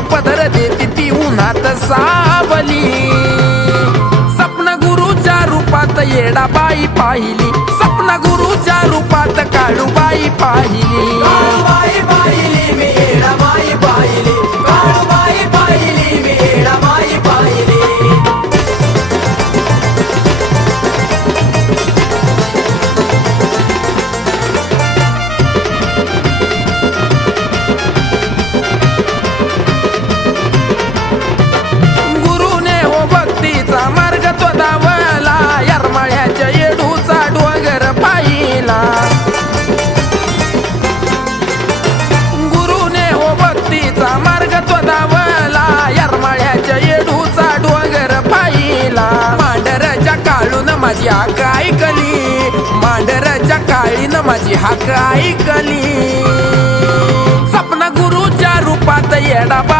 पदर देती ती उन्हात सावली. सपन गुरुच्या रूपात येडाबाई पाहिली. सपन गुरुच्या रूपात काळूबाई पाहिली. माझी हाक ऐकली मांढराच्या काळीनं माझी हाक ऐकली सपना गुरुच्या रूपात येडाबाई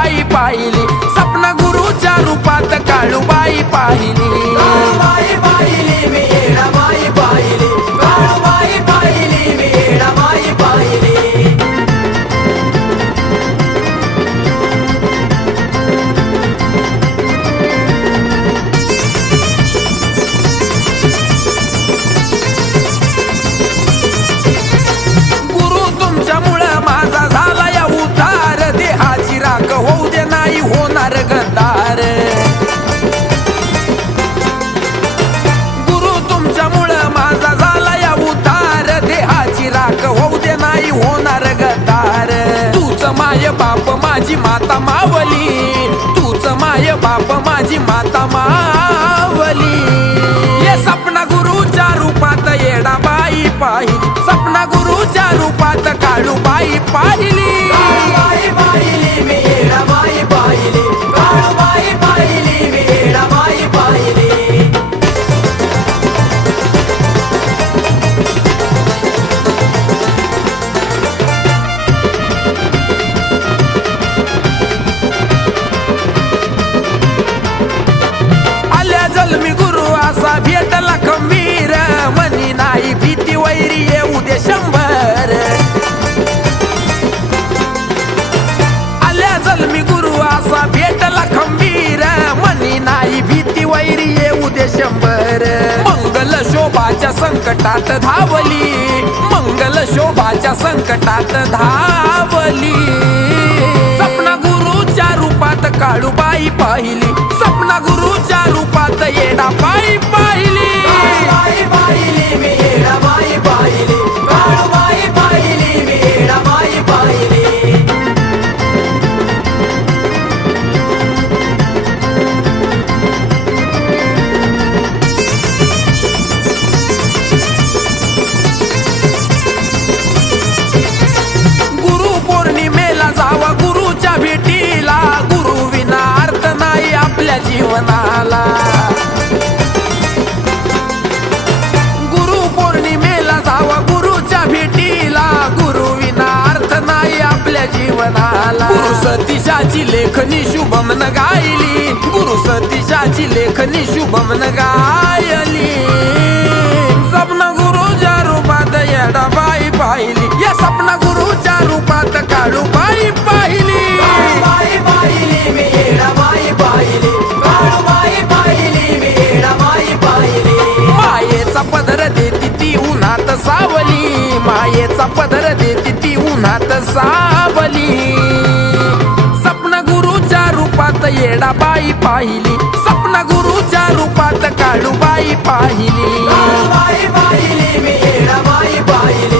माता तूच माय बाप माझी माता मावली. ये सपना गुरुच्या रूपात येडाबाई पाहिली. सपना गुरुच्या रूपात काळूबाई पाहिली. संकटात धावली. मंगल शोभाच्या संकटात धावली. सपना गुरुच्या रूपात काळूबाई पाहिली. सपना गुरुच्या रूपात येडाबाई पाहिली. सतीशाची लेखनी शुभमन गायली गुरु सतीशाची लेखनी शुभमन गायली सपना गुरुच्या रूपात येडाबाई पाहिली. या सपना गुरुच्या रूपात काळूबाई पाहिली. मायेचा पदर देती ती उन्हात सावली. मायेचा पदर देती ती उन्हात सावली. रूपात येडा बाई पाहिली. स्वप्न गुरुच्या रूपात काळूबाई पाहिली. बाई पाहिली मी येडा बाई पाहिली.